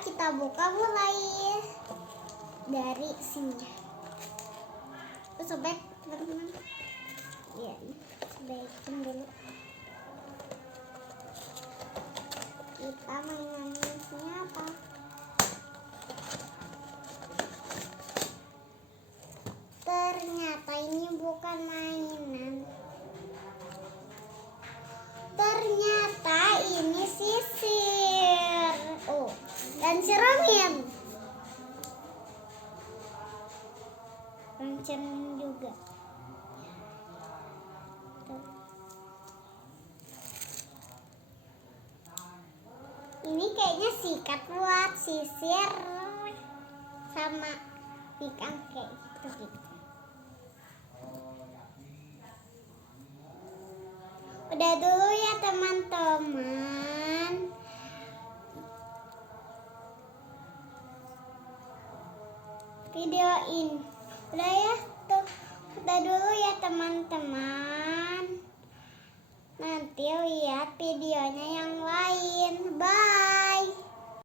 kita buka mulai dari sini. Sobek teman-teman. Ya, sobekin dulu. Kita mainannya apa? Ternyata ini bukan mainan. Ternyata ini sisir. Oh, dan cermin. Cermin juga. Ini kayaknya sikat buat sisir sama ikan kayak gitu. Udah dulu ya teman-teman. Videoin. Udah ya tuh. Udah dulu ya teman-teman. Nanti lihat videonya yang lain. Bye.